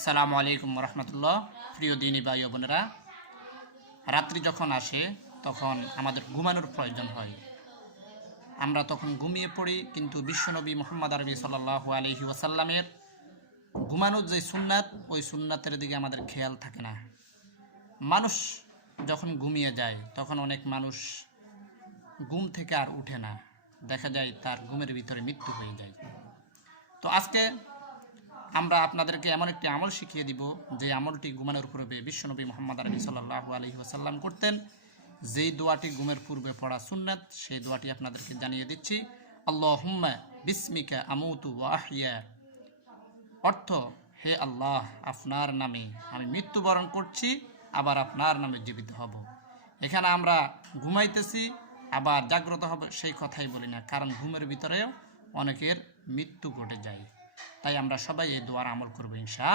আসসালামু আলাইকুম রহমতুল্লাহ। প্রিয় দিনী ভাই ও বোনেরা, রাত্রি যখন আসে তখন আমাদের ঘুমানোর প্রয়োজন হয়। আমরা তখন ঘুমিয়ে পড়ি, কিন্তু বিশ্বনবী মুহাম্মদ আরবি সাল্লাল্লাহু আলাইহি ওয়াসাল্লামের ঘুমানোর যে সুন্নাত, ওই সুন্নাতের দিকে আমাদের খেয়াল থাকে না। মানুষ যখন ঘুমিয়ে যায় তখন অনেক মানুষ ঘুম থেকে আর উঠে না, দেখা যায় তার ঘুমের ভিতরে মৃত্যু হয়ে যায়। তো আজকে আমরা আপনাদেরকে এমন একটি আমল শিখিয়ে দিব, যে আমলটি ঘুমানোর পূর্বে বিশ্বনবী মুহাম্মদ আরবি সাল্লাল্লাহু আলাইহি ওয়াসাল্লাম করতেন। যেই দোয়াটি ঘুমের পূর্বে পড়া সুন্নাত, সেই দোয়াটি আপনাদেরকে জানিয়ে দিচ্ছি। আল্লাহুম্মা বিসমিকা আমুতু ওয়া আহইয়া, অর্থ, হে আল্লাহ, আপনার নামে আমি মৃত্যুবরণ করছি, আবার আপনার নামে জীবিত হব। এখানে আমরা ঘুমাইতেছি আবার জাগ্রত হবে সেই কথাই বলি না, কারণ ঘুমের ভিতরেও অনেকের মৃত্যু ঘটে যায়। তাই আমরা সবাই এই দোয়ার আমল করবো ইনশাআল্লাহ।